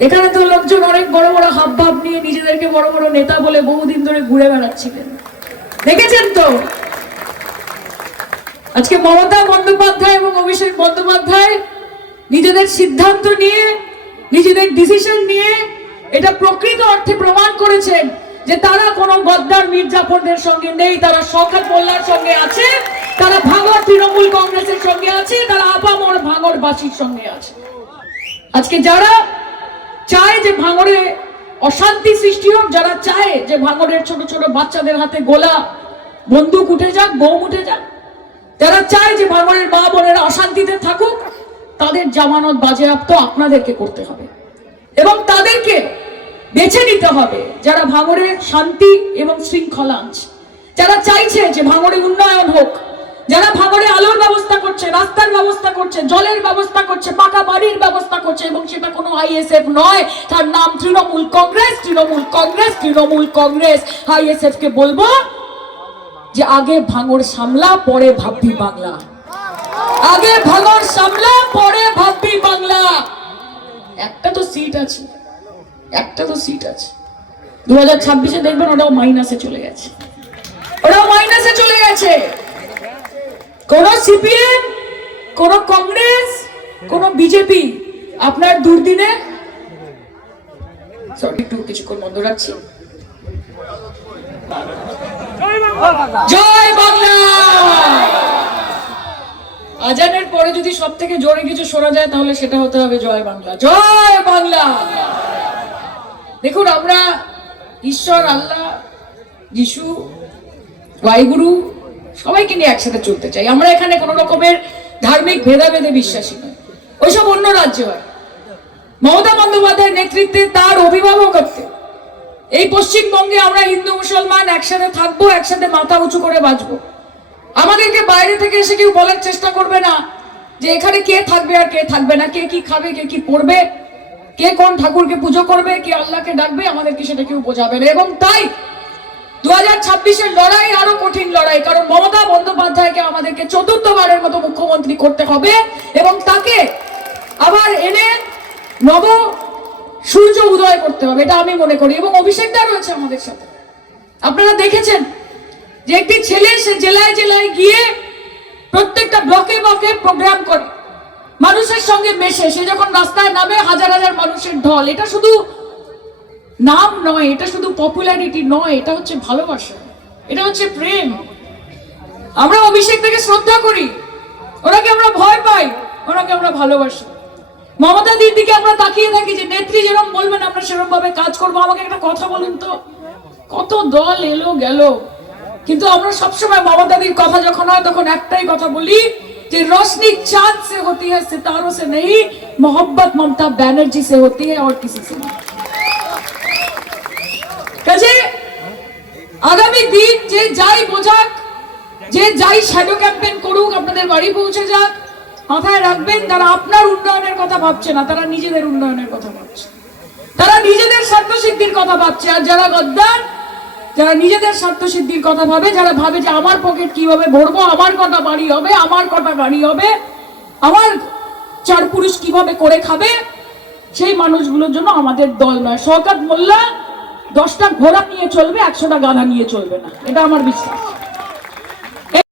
এখানে তো লোকজন অনেক বড় বড় হাব ভাব নিয়ে নিজেদেরকে বড় বড় নেতা বলে বহুদিন ধরে ঘুরে বেড়াচ্ছিলেন। দেখেছেন তো? আজকে মমতা বন্দ্যোপাধ্যায় এবং অভিষেক বন্দ্যোপাধ্যায় নিজেদের সিদ্ধান্ত নিয়ে, নিজেদের ডিসিশন নিয়ে এটা প্রকৃত অর্থে প্রমাণ করেছেন যে তারা কোনো গদ্দার মির্জাফরদের সঙ্গে নেই, তারা শখাত মোল্লার সঙ্গে আছে, তারা ভাঙর তৃণমূল কংগ্রেসের সঙ্গে আছে, তারা আপামর ভাঙর বাসীর সঙ্গে আছে। আজকে যারা চায় যে ভাঙরে অশান্তি সৃষ্টি হোক, যারা চায় যে ভাঙরের ছোট ছোট বাচ্চাদের হাতে গোলা, বন্দুক উঠে যাক, বোম উঠে যাক, যারা চায় যে ভাঙরের মা বোনেরা অশান্তিতে থাকুক, তাদের জামানত বাজেয়াপ্ত আপনাদেরকে করতে হবে। এবং তাদেরকে বেছে নিতে হবে, যারা ভাঙরে শান্তি এবং শৃঙ্খলা আনছে। যারা চাইছে যে ভাঙরে উন্নয়ন হোক যারা ভাঙরে আলোর ব্যবস্থা করছে, রাস্তার ব্যবস্থা করছে, জলের ব্যবস্থা করছে, পাকা বাড়ির ব্যবস্থা করছে এবং সেটা কোনো আইএসএফ নয়। তার নাম তৃণমূল কংগ্রেস তৃণমূল কংগ্রেস তৃণমূল কংগ্রেস। আইএসএফ কে বলব যে আগে ভাঙর সামলা, পরে ভাববি বাংলা। আগে ভাঙর সামলা, পরে ভাববি বাংলা। একটা তো সিট আছে, একটা তো সিট আছে। দু হাজার ছাব্বিশে দেখবেন ওটাও মাইনাসে চলে গেছে। ওটাও মাইনাসে চলে গেছে। কোন সিপিএম কোন কংগ্রেস, কোন বিজেপি আপনার দুর্দিনে? একটু কিছুক্ষণ বন্ধ রাখছি। জয় বাংলা! আজানের পরে যদি সব থেকে জোরে কিছু শোনা যায়, তাহলে সেটা হতে হবে জয় বাংলা। জয় বাংলা! দেখুন, আমরা ঈশ্বর, আল্লাহ, যিশু, ওয়াইগুরু সবাইকে নিয়ে একসাথে চলতে চাই। আমরা এখানে কোনো রকমের ধার্মিক ভেদাভেদে বিশ্বাসী নয় ওইসব অন্য রাজ্যে হয়। মমতা বন্দ্যোপাধ্যায়ের নেতৃত্বে তার অভিভাবকত্বে এই পশ্চিমবঙ্গে আমরা হিন্দু, মুসলমান একসাথে থাকব, একসাথে মাথা উঁচু করে বাঁচবো। আমাদেরকে বাইরে থেকে এসে কেউ বলার চেষ্টা করবে না যে এখানে কে থাকবে আর কে থাকবে না। কে কি খাবে, কে কি পড়বে, কে কোন ঠাকুরকে পুজো করবে, কে আল্লাহকে ডাকবে, আমাদেরকে সেটা কেউ বোঝাবে না। এবং তাই দু হাজার ছাব্বিশের লড়াই আরও কঠিন লড়াই, কারণ মমতা বন্দ্যোপাধ্যায়কে আমাদেরকে চতুর্থবারের মতো মুখ্যমন্ত্রী করতে হবে এবং তাকে আবার এনে নব সূর্য উদয় করতে হবে, এটা আমি মনে করি। এবং অভিষেক দা রয়েছে আমাদের সাথে। আপনারা দেখেছেন যে একটি ছেলে সে জেলায় জেলায় গিয়ে প্রত্যেকটা ব্লকে ব্লকে প্রোগ্রাম করে। মানুষের সঙ্গে মেশে, সে যখন রাস্তায় নামে, হাজার হাজার মানুষের ঢল, এটা শুধু নাম নয় এটা শুধু পপুলারিটি নয় এটা হচ্ছে ভালোবাসা এটা হচ্ছে প্রেম আমরা অভিষেক থেকে শ্রদ্ধা করি ওনাকে আমরা ভয় পাই ওনাকে আমরা ভালোবাসি মমতা দির দিকে আমরা তাকিয়ে থাকি যে নেত্রী যেরকম বলবেন আমরা সেরকম ভাবে কাজ করবো আমাকে একটা কথা বলুন তো কত দল এলো গেল কিন্তু আমরা সবসময় মমতা দির কথা যখন হয় তখন একটাই কথা বলি যে रोशनी चांद से होती है सितारों से नहीं मोहब्बत ममता बनर्जी से होती है और किसी से नहीं যে যাই বোঝাক, যে যাই শ্যাডো ক্যাম্পেইন করুক, আপনাদের বাড়ি পৌঁছে যাক। মাথায় রাখবেন, তারা আপনার উন্নয়নের কথা ভাবছে না, তারা নিজেদের উন্নয়নের কথা ভাবছে। তারা নিজেদের স্বার্থ সিদ্ধির কথা ভাবছে। আর যারা গদ্দার, যারা নিজেদের স্বার্থ সিদ্ধির কথা ভাবে, যারা ভাবে যে আমার পকেট কীভাবে ভরবো, আমার কটা বাড়ি হবে, আমার কটা গাড়ি হবে, আমার চার পুরুষ কীভাবে করে খাবে, সেই মানুষগুলোর জন্য আমাদের দল নয়। শওকাত মোল্লা দশটা ঘোড়া নিয়ে চলবে একশোটা গাধা নিয়ে চলবে না। এটা আমার বিশ্বাস।